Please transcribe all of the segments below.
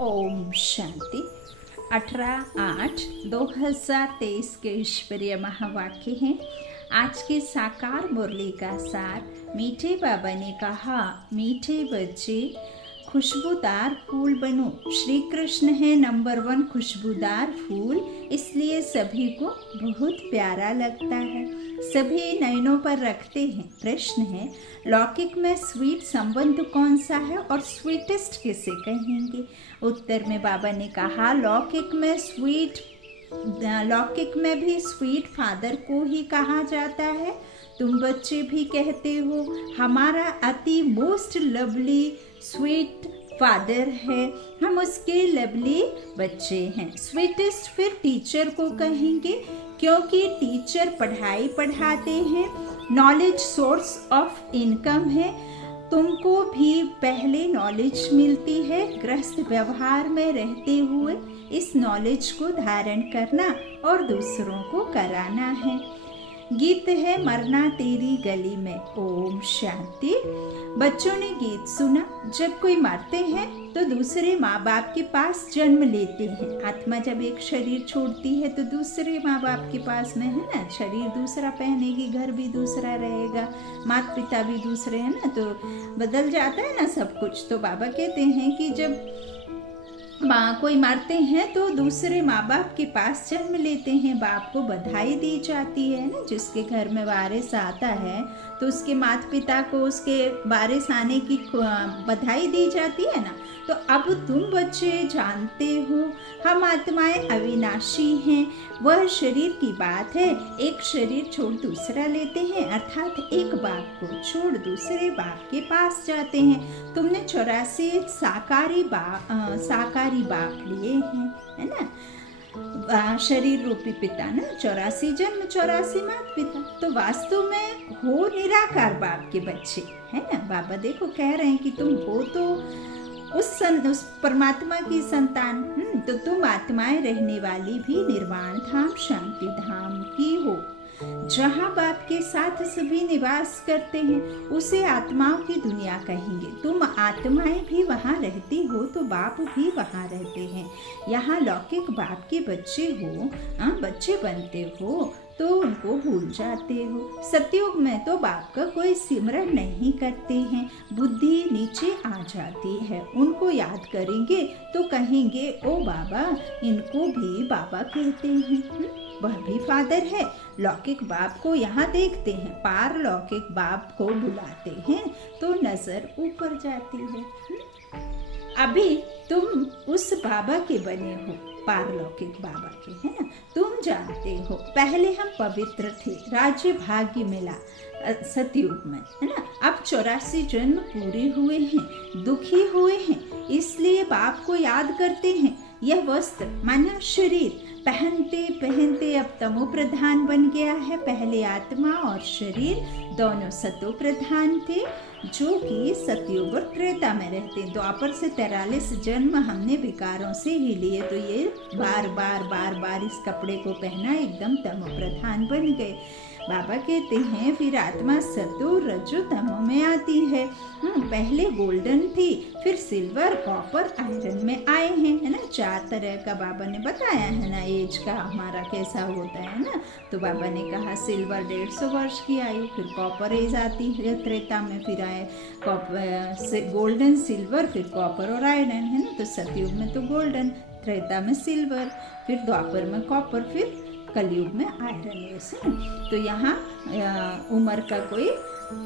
ओम शांति 18/8/2023 के ईश्वरीय महावाक्य हैं। आज के साकार मुरली का सार। मीठे बाबा ने कहा, मीठे बच्चे खुशबूदार फूल बनो। श्री कृष्ण है नंबर 1 खुशबूदार फूल, इसलिए सभी को बहुत प्यारा लगता है, सभी नयनों पर रखते हैं। प्रश्न है, लौकिक में स्वीट संबंध कौन सा है और स्वीटेस्ट किसे कहेंगे? उत्तर में बाबा ने कहा, लौकिक में भी स्वीट फादर को ही कहा जाता है। तुम बच्चे भी कहते हो, हमारा अति मोस्ट लवली स्वीट फादर है, हम उसके लवली बच्चे हैं। स्वीटेस्ट फिर टीचर को कहेंगे, क्योंकि टीचर पढ़ाई पढ़ाते हैं, नॉलेज सोर्स ऑफ इनकम है। तुमको भी पहले नॉलेज मिलती है, गृहस्थ व्यवहार में रहते हुए इस नॉलेज को धारण करना और दूसरों को कराना है। गीत है, मरना तेरी गली में। ओम शांति। बच्चों ने गीत सुना, जब कोई मरते हैं तो दूसरे माँ बाप के पास जन्म लेते हैं। आत्मा जब एक शरीर छोड़ती है तो दूसरे माँ बाप के पास में है ना, शरीर दूसरा पहनेगी, घर भी दूसरा रहेगा, माता पिता भी दूसरे है ना, तो बदल जाता है ना सब कुछ। तो बाबा कहते हैं कि जब कोई मरते हैं तो दूसरे माँ बाप के पास जन्म लेते हैं, बाप को बधाई दी जाती है ना। जिसके घर में वारिस आता है तो उसके माता पिता को उसके वारिस आने की बधाई दी जाती है ना। तो अब तुम बच्चे जानते हो, हम आत्माएं अविनाशी हैं। वह शरीर की बात है, एक शरीर छोड़ दूसरा लेते हैं, अर्थात एक बाप को छोड़ दूसरे बाप के पास जाते हैं। तुमने 84 साकारी बाप लिए हैं, है ना, शरीर रूपी पिता ना, 84 जन्म 84 माता पिता। तो वास्तव में हो निराकार बाप के बच्चे, है ना। बाबा देखो कह रहे हैं कि तुम हो तो उस परमात्मा की संतान। तो तुम आत्माएं रहने वाली भी निर्वाण धाम शांति धाम की हो, जहाँ बाप के साथ सभी निवास करते हैं, उसे आत्माओं की दुनिया कहेंगे। तुम आत्माएं भी वहाँ रहती हो तो बाप भी वहाँ रहते हैं। यहाँ लौकिक बाप के बच्चे हो, बच्चे बनते हो तो उनको भूल जाते हो। सतयुग में तो बाप का कोई सिमरन नहीं करते हैं, बुद्धि नीचे आ जाती है। उनको याद करेंगे तो कहेंगे, ओ बाबा, इनको भी बाबा कहते हैं, वह भी फादर है। लौकिक बाप को यहाँ देखते हैं, पार लौकिक बाप को बुलाते हैं तो नजर ऊपर जाती है। अभी तुम उस बाबा के बने हो, पारलौकिक बाबा के, है ना। तुम जानते हो, पहले हम पवित्र थे, राज्य भाग्य मिला सतयुग में, है ना। अब 84 जन्म पूरे हुए हैं, दुखी हुए हैं, इसलिए बाप को याद करते हैं। यह वस्त्र माना शरीर पहनते पहनते अब तमो प्रधान बन गया है। पहले आत्मा और शरीर दोनों सतो प्रधान थे, जो कि सतयुग और त्रेता में रहते हैं। द्वापर से 43 जन्म हमने विकारों से ही लिए, तो ये बार बार इस कपड़े को पहना, एकदम तमो प्रधान बन गए। बाबा कहते हैं फिर आत्मा सतो रजो तमो में आती है। पहले गोल्डन थी, फिर सिल्वर, कॉपर, आयरन में आए हैं, है ना। 4 तरह का बाबा ने बताया है ना, एज का हमारा कैसा होता है ना। तो बाबा ने कहा सिल्वर 150 वर्ष की आयु, फिर कॉपर एज आती है त्रेता में, फिर आए गोल्डन, सिल्वर, फिर कॉपर और आयरन, है ना। तो सतयुग में तो गोल्डन, त्रेता में सिल्वर, फिर द्वापर में कॉपर, फिर कलयुग में आयरन। ऐसे तो यहाँ उम्र का कोई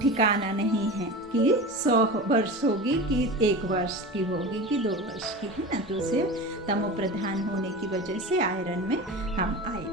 ठिकाना नहीं है कि 100 वर्ष होगी कि 1 वर्ष की होगी कि 2 वर्ष की, है ना। तो उसे तमो प्रधान होने की वजह से आयरन में हम आए।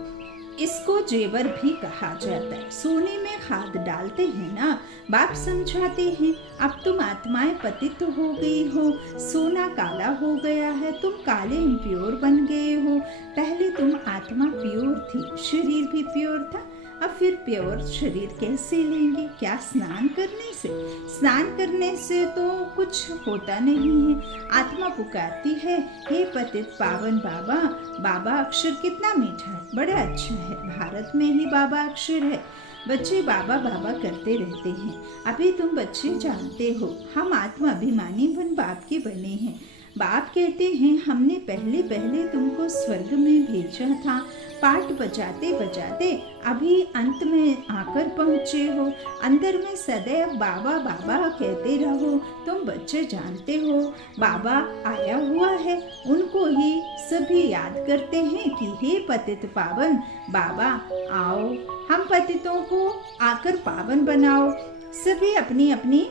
इसको जेवर भी कहा जाता है। सोने में खाद डालते हैं ना, बाप समझाते हैं, अब तुम आत्माएं पतित हो गई हो, सोना काला हो गया है, तुम काले इम्प्योर बन गए हो। पहले तुम आत्मा प्योर थी, शरीर भी प्योर था, अब फिर प्योर शरीर कैसे लेंगे? क्या स्नान करने से? स्नान करने से तो कुछ होता नहीं है। आत्मा पुकारती है, हे पतित पावन बाबा। बाबा अक्षर कितना मीठा है, बड़ा अच्छा है। भारत में ही बाबा अक्षर है। बच्चे बाबा बाबा करते रहते हैं। अभी तुम बच्चे जानते हो, हम आत्मा अभिमानी बन बाप के बने हैं। बाप कहते हैं हमने पहले पहले तुमको स्वर्ग में भेजा था, पाठ बजाते बजाते अभी अंत में आकर पहुँचे हो। अंदर में सदैव बाबा बाबा कहते रहो। तुम बच्चे जानते हो बाबा आया हुआ है, उनको ही सभी याद करते हैं कि हे पतित पावन बाबा आओ, हम पतितों को आकर पावन बनाओ। सभी अपनी अपनी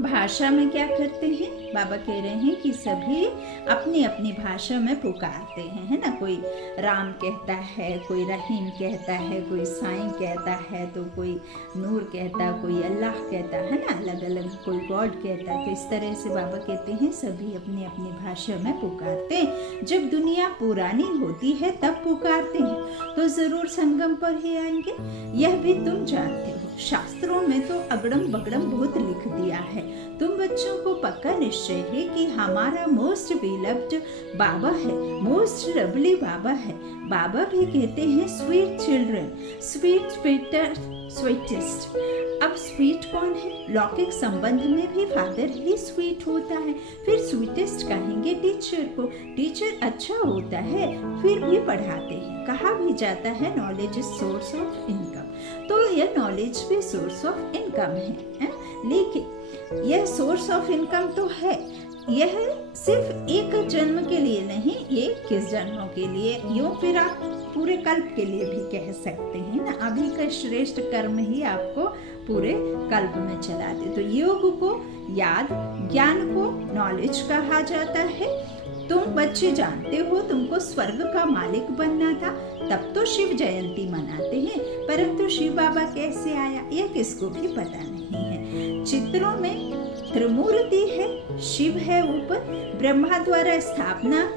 भाषा में क्या करते हैं? बाबा कह रहे हैं कि सभी अपनी अपनी भाषा में पुकारते हैं, है ना। कोई राम कहता है, कोई रहीम कहता है, कोई साईं कहता है, तो कोई नूर कहता, कोई अल्लाह कहता है ना, अलग अलग कोई गॉड कहता है। तो इस तरह से बाबा कहते हैं सभी अपनी अपनी भाषा में पुकारते हैं। जब दुनिया पुरानी होती है तब पुकारते हैं, तो जरूर संगम पर ही आएंगे, यह भी तुम जानते हो। शास्त्रों में तो अगड़म बगड़म बहुत लिख दिया है। तुम बच्चों को पक्का निश्चय है कि हमारा मोस्ट बिलव्ड बाबा है, मोस्ट लवली बाबा है। बाबा भी कहते हैं स्वीट चिल्ड्रन, स्वीटेस्ट। अब स्वीट कौन है? लौकिक संबंध में भी फादर ही स्वीट होता है, फिर स्वीटेस्ट कहेंगे टीचर को। टीचर अच्छा होता है फिर भी पढ़ाते हैं। कहा भी जाता है knowledge is source of income, तो यह नॉलेज भी सोर्स ऑफ इनकम है? लेकिन यह सोर्स ऑफ इनकम तो है, यह सिर्फ एक जन्म के लिए नहीं, ये किस जन्मों के लिए, यूँ फिर आप पूरे कल्प के लिए भी कह सकते हैं ना। अभी का श्रेष्ठ कर्म ही आपको पूरे कल्प में चला दे। तो योग को याद, ज्ञान को नॉलेज कहा जाता है। तुम बच्चे जानते हो तुमको स्वर्ग का मालिक बनना था, तब तो शिव जयंती मनाते हैं, परंतु शिव बाबा कैसे आया यह किसको भी पता नहीं है। चित्रों में त्रिमूर्ति है, शिव है ऊपर, ब्रह्मा द्वारा स्थापना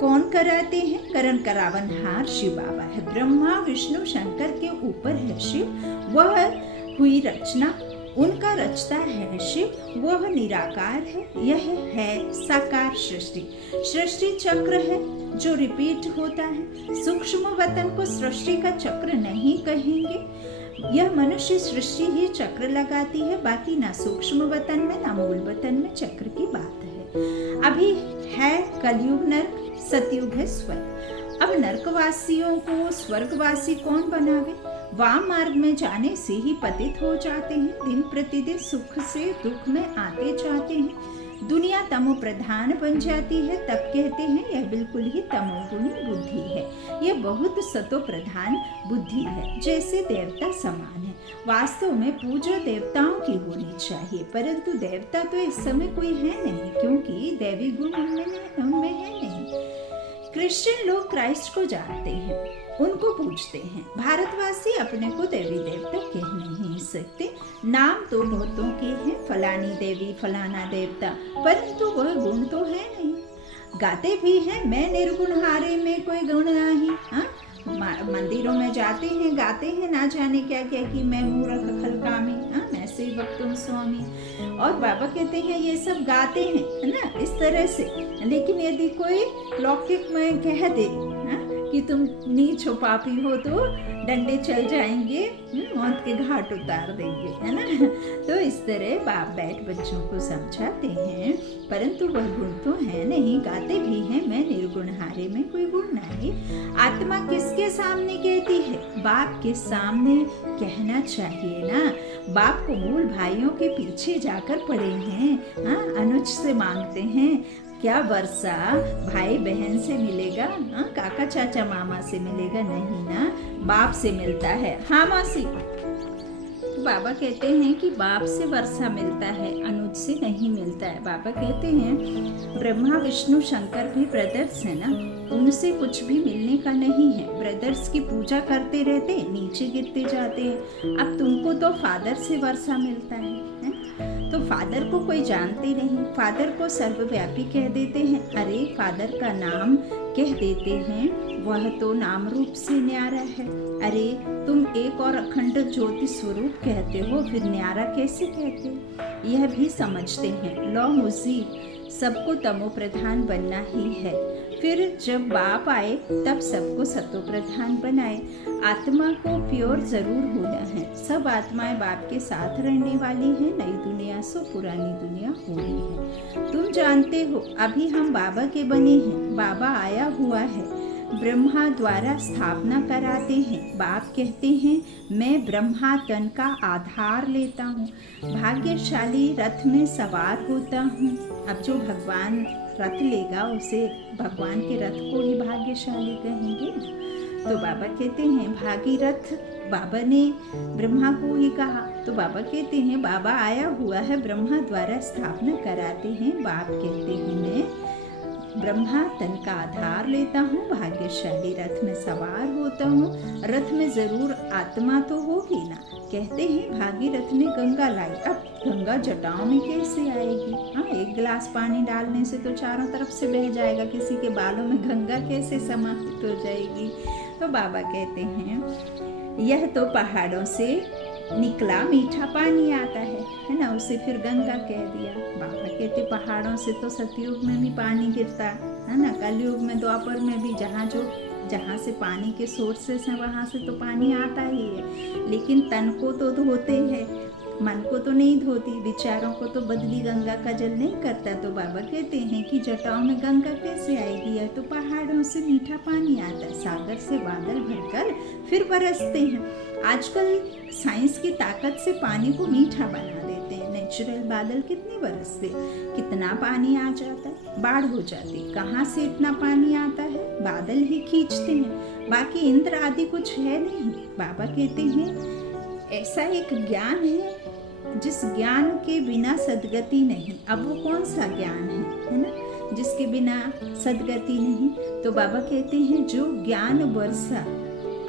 कौन कराते हैं? करण करावनहार शिव बाबा है। ब्रह्मा विष्णु शंकर के ऊपर है शिव, वह हुई रचना, उनका रचता है शिव, वह निराकार है, यह है साकार सृष्टि। सृष्टि चक्र है जो रिपीट होता है। सूक्ष्म वतन को सृष्टि का चक्र नहीं कहेंगे, यह मनुष्य सृष्टि ही चक्र लगाती है, बाकी ना सूक्ष्म वतन में ना मूल वतन में चक्र की बात है। अभी है कलयुग नर्क, सतयुग है स्वर्ग। अब नर्कवासियों को स्वर्गवासी कौन बनावे? वाम मार्ग में जाने से ही पतित हो जाते हैं, दिन प्रतिदिन सुख से दुख में आते जाते हैं। दुनिया तमो प्रधान बन जाती है, तब कहते हैं यह बिल्कुल ही तमोगुणी बुद्धि है, यह बहुत सतो प्रधान बुद्धि है, जैसे देवता समान है। वास्तव में पूजा देवताओं की होनी चाहिए, परंतु देवता तो इस समय कोई है नहीं, क्योंकि दैवी गुण उनमें है नहीं। क्रिश्चियन लोग क्राइस्ट को जानते हैं, उनको पूजते हैं। भारतवासी अपने को देवी देवता कह नहीं सकते। नाम तो बहुतों के हैं, फलानी देवी फलाना देवता, परंतु वह गुण तो है नहीं। गाते भी हैं मैं निर्गुण हारे में कोई गुण नहीं। मंदिरों में जाते हैं, गाते हैं ना जाने क्या क्या कि मैं मूर्ख खलकामी, मैं से वक्तुम स्वामी, और बाबा कहते हैं ये सब गाते हैं, है ना, इस तरह से। लेकिन यदि कोई लौकिक में कह दे कि तुम नीच हो, पापी हो, तो डंडे चल जाएंगे, मौत के घाट उतार देंगे, है ना। तो इस तरह बाप बैठ बच्चों को समझाते हैं, परंतु वह गुण तो है नहीं। गाते भी हैं मैं निर्गुण हारे में कोई गुण नहीं। आत्मा किसके सामने कहती है? बाप के सामने कहना चाहिए ना। बाप को मूल भाइयों के पीछे जाकर पड़े हैं, अनुज से मांगते हैं। क्या वर्षा भाई बहन से मिलेगा? काका चाचा मामा से मिलेगा? नहीं ना, बाप से मिलता है। हाँ मौसी, तो बाबा कहते हैं कि बाप से वर्षा मिलता है, अनुज से नहीं मिलता है। बाबा कहते हैं ब्रह्मा विष्णु शंकर भी ब्रदर्स है ना, उनसे कुछ भी मिलने का नहीं है। ब्रदर्स की पूजा करते रहते, नीचे गिरते जाते हैं। अब तुमको तो फादर से वर्षा मिलता है? तो फादर को कोई जानते नहीं, फादर को सर्वव्यापी कह देते हैं। अरे फादर का नाम कह देते हैं, वह तो नाम रूप से न्यारा है। अरे तुम एक और अखंड ज्योति स्वरूप कहते हो, फिर न्यारा कैसे कहते हो? यह भी समझते हैं। लौ मुझी सबको तमो प्रधान बनना ही है। फिर जब बाप आए तब सबको सतो प्रधान बनाए। आत्मा को प्योर जरूर होना है। सब आत्माएं बाप के साथ रहने वाली हैं। नई दुनिया सो पुरानी दुनिया होनी है। तुम जानते हो अभी हम बाबा के बने हैं। बाबा आया हुआ है, ब्रह्मा द्वारा स्थापना कराते हैं। बाप कहते हैं मैं ब्रह्मा तन का आधार लेता हूँ, भाग्यशाली रथ में सवार होता हूँ। अब जो भगवान रथ लेगा उसे भगवान के रथ को ही भाग्यशाली कहेंगे। तो बाबा कहते हैं भागीरथ, बाबा ने ब्रह्मा को ही कहा। तो बाबा कहते हैं बाबा आया हुआ है, ब्रह्मा द्वारा स्थापना कराते हैं। बाप कहते हैं मैं ब्रह्मा तन का आधार लेता हूँ, भाग्यशाली रथ में सवार होता हूँ। रथ में जरूर आत्मा तो होगी ना। कहते हैं भागीरथ ने गंगा लाई। अब गंगा जटाओं में कैसे आएगी? हाँ, एक गिलास पानी डालने से तो चारों तरफ से बह जाएगा। किसी के बालों में गंगा कैसे समाहित हो जाएगी? तो बाबा कहते हैं यह तो पहाड़ों से निकला मीठा पानी आता है ना, उसे फिर गंगा कह दिया। बाबा कहते पहाड़ों से तो सतयुग में भी पानी गिरता है ना, कलयुग में द्वापर में भी, जहाँ से पानी के सोर्सेस हैं वहाँ से तो पानी आता ही है। लेकिन तन को तो धोते हैं, मन को तो नहीं धोती, विचारों को तो बदली गंगा का जल नहीं करता। तो बाबा कहते हैं कि जटाओं में गंगा कैसे आएगी? या तो पहाड़ों से मीठा पानी आता है, सागर से बादल भरकर फिर बरसते हैं। आजकल साइंस की ताकत से पानी को मीठा बना देते हैं। नेचुरल बादल कितने बरसते, कितना पानी आ जाता है, बाढ़ हो जाती। कहाँ से इतना पानी आता है? बादल ही खींचते हैं, बाकी इंद्र आदि कुछ है नहीं। बाबा कहते हैं ऐसा एक ज्ञान है जिस ज्ञान के बिना सदगति नहीं। अब वो कौन सा ज्ञान है ना, जिसके बिना सदगति नहीं? तो बाबा कहते हैं जो ज्ञान वर्षा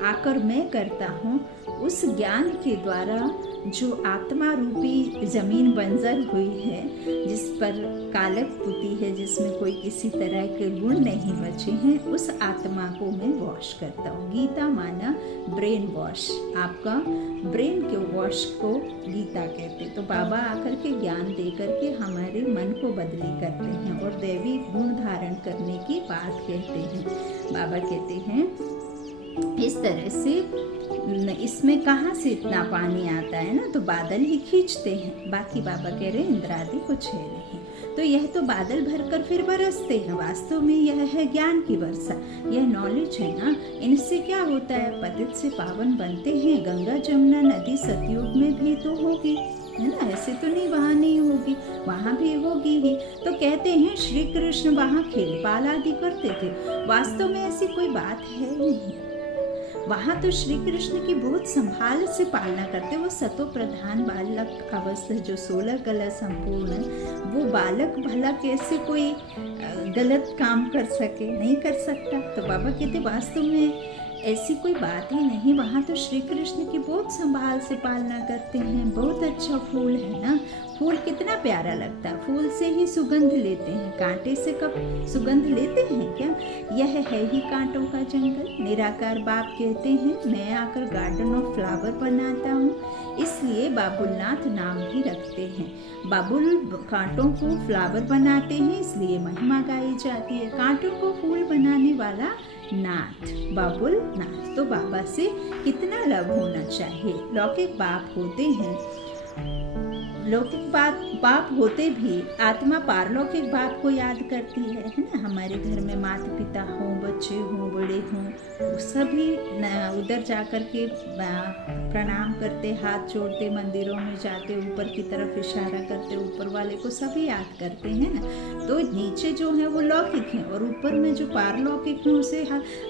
आकर मैं करता हूँ, उस ज्ञान के द्वारा जो आत्मा रूपी जमीन बंजर हुई है, जिस पर कालक पुती है, जिसमें कोई किसी तरह के गुण नहीं बचे हैं, उस आत्मा को मैं वॉश करता हूँ। गीता माना ब्रेन वॉश, आपका ब्रेन के वॉश को गीता कहते। तो बाबा आकर के ज्ञान दे करके हमारे मन को बदली करते हैं और दैवी गुण धारण करने की बात कहते हैं। बाबा कहते हैं इस तरह से इसमें कहाँ से इतना पानी आता है ना, तो बादल ही खींचते हैं। बाकी बाबा कह रहे इंद्र आदि कुछ है नहीं। तो यह तो बादल भरकर फिर बरसते हैं। वास्तव में यह है ज्ञान की वर्षा, यह नॉलेज है ना। इनसे क्या होता है? पतित से पावन बनते हैं। गंगा जमुना नदी सतयुग में भी तो होगी है ना, ऐसे तो नहीं वहाँ नहीं होगी, वहाँ भी होगी ही। तो कहते हैं श्री कृष्ण वहाँ खेल पाल आदि करते थे। वास्तव में ऐसी कोई बात है नहीं। वहाँ तो श्री कृष्ण की बहुत संभाल से पालना करते। वो सतो प्रधान बालक अवस्था जो 16 कला संपूर्ण, वो बालक भला कैसे कोई गलत काम कर सके? नहीं कर सकता। तो बाबा कहते वास्तव में ऐसी कोई बात ही नहीं। वहाँ तो श्री कृष्ण की बहुत संभाल से पालना करते हैं। बहुत अच्छा फूल है ना, फूल कितना प्यारा लगता है, फूल से ही सुगंध लेते हैं। कांटे से कब सुगंध लेते हैं क्या? यह है ही कांटों का जंगल। निराकार बाप कहते हैं मैं आकर गार्डन ऑफ फ्लावर बनाता हूँ, इसलिए बाबुलनाथ नाम भी रखते हैं। बाबुल कांटों को फ्लावर बनाते हैं, इसलिए महिमा गाई जाती है। कांटों को फूल बनाने वाला नाथ, बाबुल नाथ। तो बाबा से कितना लव होना चाहिए। लौकिक बाप होते हैं, लौकिक बाप होते भी आत्मा पारलौकिक बाप को याद करती है ना। हमारे घर में माता पिता हों, बच्चे हों, बड़े हों, सभी उधर जा कर के प्रणाम करते, हाथ जोड़ते, मंदिरों में जाते, ऊपर की तरफ इशारा करते, ऊपर वाले को सभी याद करते हैं ना। तो नीचे जो है वो लौकिक है और ऊपर में जो पारलौकिक है उसे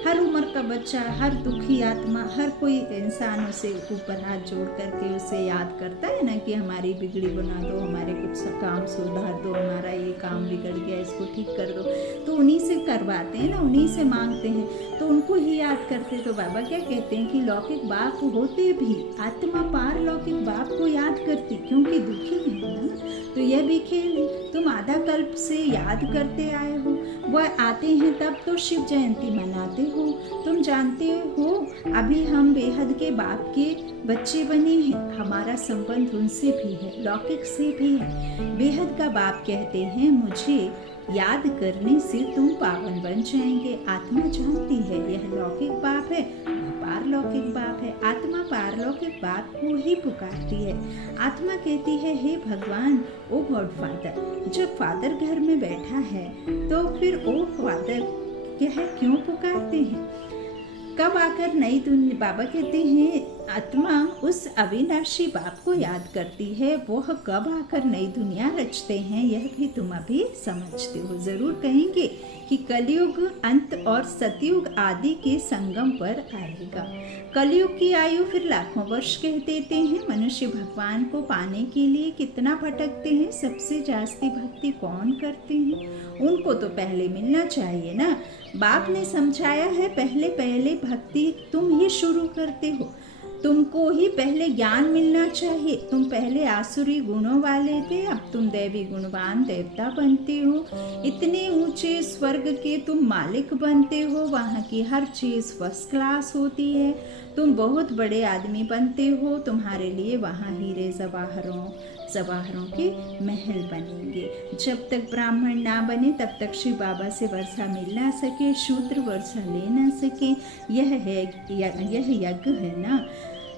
हर उम्र का बच्चा, हर दुखी आत्मा, हर कोई इंसान उसे ऊपर हाथ जोड़ करके उसे याद करता है ना कि हमारी बिगड़ी बना दो, हमारे कुछ काम सुधार दो, हमारा ये काम बिगड़ गया इसको ठीक कर दो। तो उन्हीं से करवाते हैं ना, उन्हीं से मांगते हैं, तो उनको ही याद करते। तो बाबा क्या कहते हैं कि लौकिक बाप होते भी आत्मा पार लौकिक बाप को याद करती, क्योंकि दुखी है ना। तो यह भी खेल है। तुम आधा कल्प से याद करते आए हो, वह आते हैं तब तो शिव जयंती मनाते हो। तुम जानते हो अभी हम बेहद के बाप के बच्चे बने हैं, हमारा संबंध उनसे भी है, लौकिक से भी है। बेहद का बाप कहते हैं मुझे याद करने से तुम पावन बन जाएंगे। आत्मा जानती है यह लौकिक बाप है, पारलौकिक बाप है। आत्मा पारलौकिक बाप को ही पुकारती है। आत्मा कहती है, हे भगवान, ओ गॉड फादर। जब फादर घर में बैठा है तो फिर ओ फादर क्यों पुकारते हैं? कब आकर नई दुनिया, बाबा कहते हैं आत्मा उस अविनाशी बाप को याद करती है। वह कब आकर नई दुनिया रचते हैं यह भी तुम अभी समझते हो। जरूर कहेंगे कि कलयुग अंत और सतयुग आदि के संगम पर आएगा। कलयुग की आयु फिर लाखों वर्ष कह देते हैं। मनुष्य भगवान को पाने के लिए कितना भटकते हैं। सबसे जास्ती भक्ति कौन करते हैं? उनको तो पहले मिलना चाहिए ना। बाप ने समझाया है, पहले पहले भक्ति तुम ही शुरू करते हो। तुमको ही पहले ज्ञान मिलना चाहिए। तुम पहले आसुरी गुणों वाले थे, अब तुम दैवी गुणवान देवता बनते हो। इतने ऊंचे स्वर्ग के तुम मालिक बनते हो। वहाँ की हर चीज़ फर्स्ट क्लास होती है। तुम बहुत बड़े आदमी बनते हो। तुम्हारे लिए वहाँ हीरे जवाहरों के महल बनेंगे। जब तक ब्राह्मण ना बने तब तक शिव बाबा से वर्षा मिल ना सके, शूद्र वर्षा ले ना सके। यह यज्ञ है ना,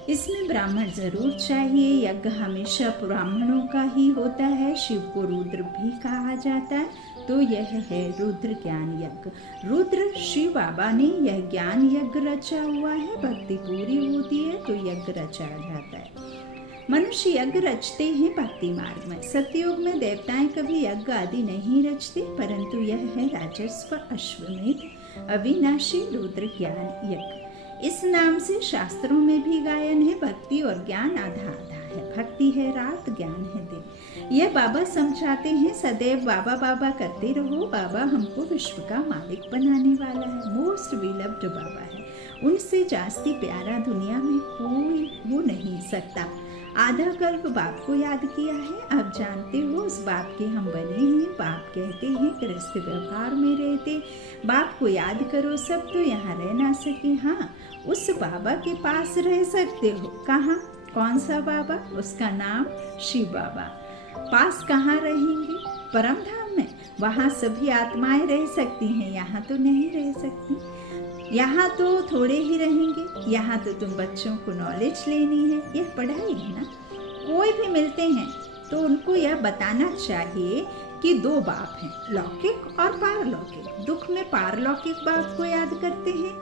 इसमें ब्राह्मण जरूर चाहिए। यज्ञ हमेशा ब्राह्मणों का ही होता है। शिव को रुद्र भी कहा जाता है, तो यह है रुद्र ज्ञान यज्ञ। रुद्र शिव बाबा ने यह ज्ञान यज्ञ रचा हुआ है। भक्ति पूरी होती है तो यज्ञ रचा जाता है। मनुष्य यज्ञ रचते हैं भक्ति मार्ग में। सतयुग में देवताएं कभी यज्ञ आदि नहीं रचते, परंतु यह है राजस्व अश्वमेध अविनाशी रुद्र ज्ञान यज्ञ। इस नाम से शास्त्रों में भी गायन है। भक्ति और ज्ञान आधा आधा है। भक्ति है रात, ज्ञान है दिन। यह बाबा समझाते हैं। सदैव बाबा बाबा करते रहो। बाबा हमको विश्व का मालिक बनाने वाला है। मोस्ट विलव्ड बाबा है। उनसे जास्ती प्यारा दुनिया में कोई हो नहीं सकता। आधा कल्प बाप को याद किया है। अब जानते हो उस बाप के हम बने हैं। बाप कहते हैं गृहस्थ व्यवहार में रहते। बाप को याद करो, सब तो यहाँ रह ना सके। हाँ, उस बाबा के पास रह सकते हो। कहाँ? कौन सा बाबा? उसका नाम शिव बाबा। पास कहाँ रहेंगे? परम धाम में। वहाँ सभी आत्माएं रह सकती हैं, यहाँ तो नहीं रह सकती। यहाँ तो थोड़े ही रहेंगे। यहाँ तो तुम बच्चों को नॉलेज लेनी है, यह पढ़ाई है ना। कोई भी मिलते हैं तो उनको यह बताना चाहिए कि दो बाप हैं, लौकिक और पारलौकिक। दुख में पारलौकिक बाप को याद करते हैं।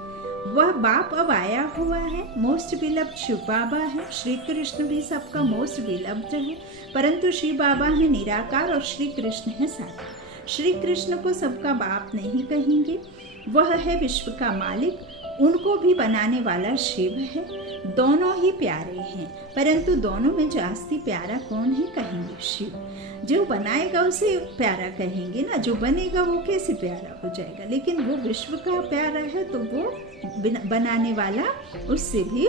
वह बाप अब आया हुआ है। मोस्ट विलव्ड शिव बाबा है। श्री कृष्ण भी सबका मोस्ट विलव्ड है, परंतु शिव बाबा है निराकार और श्री कृष्ण है साकार। श्री कृष्ण को सबका बाप नहीं कहेंगे। वह है विश्व का मालिक। उनको भी बनाने वाला शिव है। दोनों ही प्यारे हैं, परंतु दोनों में जास्ती प्यारा कौन है? कहेंगे शिव। जो बनाएगा उसे प्यारा कहेंगे ना। जो बनेगा वो कैसे प्यारा हो जाएगा? लेकिन वो विश्व का प्यारा है तो वो बनाने वाला उससे भी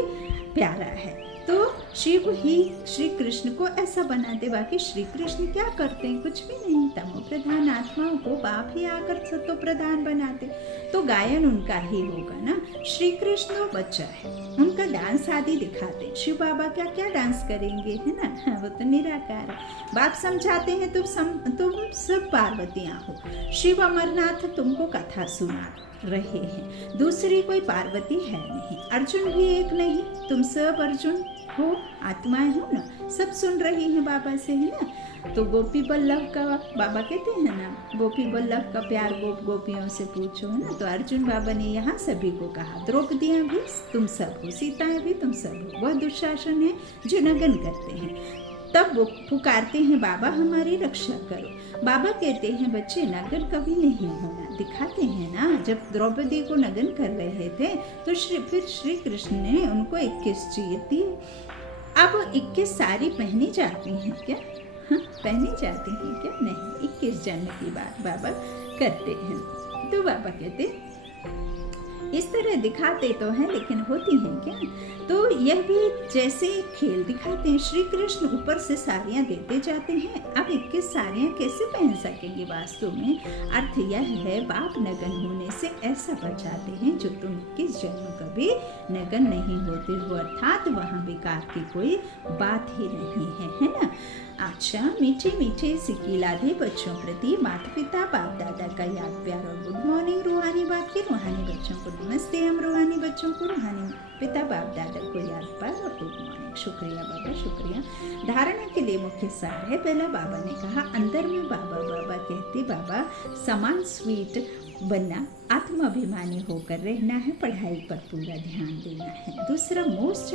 प्यारा है। तो शिव ही श्री कृष्ण को ऐसा बनाते। बाकी श्री कृष्ण क्या करते हैं? कुछ भी नहीं। तमो प्रधान आत्माओं को बाप ही आकर सतो प्रधान बनाते। तो गायन उनका ही होगा ना। श्री कृष्ण बच्चा है, उनका डांस आदि दिखाते। शिव बाबा क्या क्या डांस करेंगे, है ना। वो तो निराकार है। बाप समझाते हैं तुम सब पार्वतियाँ हो। शिव अमरनाथ तुमको कथा सुना रहे हैं। दूसरी कोई पार्वती है नहीं। अर्जुन भी एक नहीं। तुम सब अर्जुन हो, आत्माएं हो ना। सब सुन रही हैं बाबा से, है ना। तो गोपी बल्लभ का बाबा कहते हैं ना, गोपी बल्लभ का प्यार गोपियों से पूछो, है ना। तो अर्जुन बाबा ने यहाँ सभी को कहा। द्रौपदियाँ भी तुम सब हो, सीताएं भी तुम सब हो। वह दुशासन है जो नगन करते हैं। तब वो पुकारते हैं बाबा हमारी रक्षा करो। बाबा कहते हैं बच्चे नगन कभी नहीं होना। दिखाते हैं ना, जब द्रौपदी को नगन कर रहे थे तो फिर श्री कृष्ण ने उनको 21 चीर दी। अब 21 साड़ी पहनी जाती हैं क्या? हाँ, पहनी जाती हैं क्या? नहीं। 21 जन्म की बात बाबा करते हैं। तो बाबा कहते इस तरह दिखाते तो हैं लेकिन होती हैं क्या? तो यह भी जैसे खेल दिखाते हैं। श्री कृष्ण ऊपर से साड़ियाँ देते जाते हैं। अब 21 साड़ियाँ कैसे पहन सकेंगे? वास्तव में अर्थ यह है, बाप नगन होने से ऐसा बचाते हैं जो तुम 21 जन्म कभी नगन नहीं होते हो, अर्थात वहाँ विकार की कोई बात ही नहीं है ना। अच्छा, मीठे मीठे सिकिलाधे बच्चों प्रति माता पिता बाप दादा का याद प्यार और गुड मॉर्निंग। रूहानी बाप के रूहानी बच्चों को नमस्ते। हम रूहानी बच्चों को रूहानी पिता बाप दादा को याद प्यार और गुड मॉर्निंग। शुक्रिया बाबा, शुक्रिया। धारणा के लिए मुख्य सार है। पहला बाबा ने कहा, अंदर में बाबा बाबा कहते बाबा समान स्वीट बनना, आत्माभिमानी होकर रहना है, पढ़ाई पर पूरा ध्यान देना है। दूसरा, मोस्ट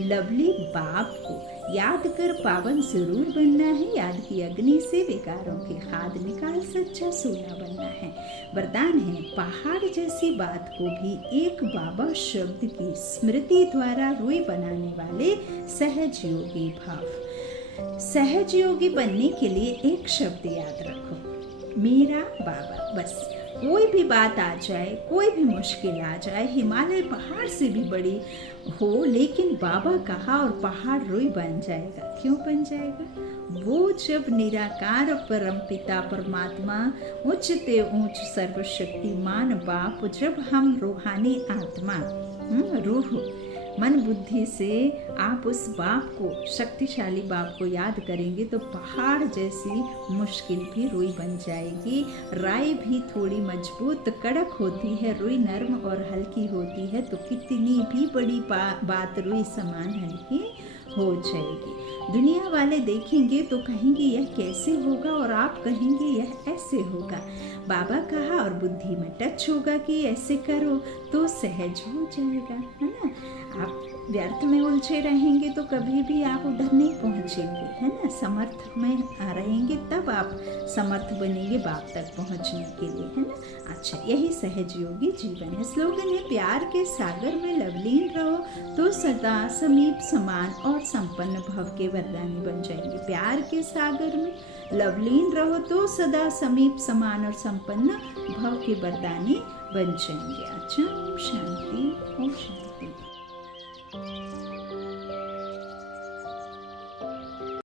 लवली बाप को याद कर पावन जरूर बनना है। याद की अग्नि से विकारों की खाद निकाल सच्चा सोना बनना है। वरदान है, पहाड़ जैसी बात को भी एक बाबा शब्द की स्मृति द्वारा रुई बनाने वाले सहज योगी भाव। सहज योगी बनने के लिए एक शब्द याद रखो, मेरा बाबा। बस कोई भी बात आ जाए, कोई भी मुश्किल आ जाए, हिमालय पहाड़ से भी बड़ी हो, लेकिन बाबा कहा और पहाड़ रुई बन जाएगा। क्यों बन जाएगा? वो जब निराकार परम पिता परमात्मा उच्चते ऊंच सर्वशक्तिमान बाप, जब हम रूहानी आत्मा रूह मन बुद्धि से आप उस बाप को, शक्तिशाली बाप को याद करेंगे तो पहाड़ जैसी मुश्किल भी रुई बन जाएगी। राई भी थोड़ी मजबूत कड़क होती है, रुई नर्म और हल्की होती है, तो कितनी भी बड़ी बात रुई समान हल्की हो जाएगी। दुनिया वाले देखेंगे तो कहेंगे यह कैसे होगा, और आप कहेंगे यह ऐसे होगा। बाबा कहा और बुद्धि में टच होगा कि ऐसे करो तो सहज हो जाएगा, है ना। आप व्यर्थ में उलझे रहेंगे तो कभी भी आप उधर नहीं पहुंचेंगे, है ना। समर्थ में रहेंगे तब आप समर्थ बनेंगे बाप तक पहुंचने के लिए, है ना। अच्छा, यही सहज योगी जीवन है। स्लोगन है, प्यार के सागर में लवलीन रहो तो सदा समीप समान और संपन्न भव के वरदानी बन जाएंगे। प्यार के सागर में लवलीन रहो तो सदा समीप समान और संपन्न भव के वरदानी बन जाएंगे। अच्छा, ओम शांति, ओम शांति।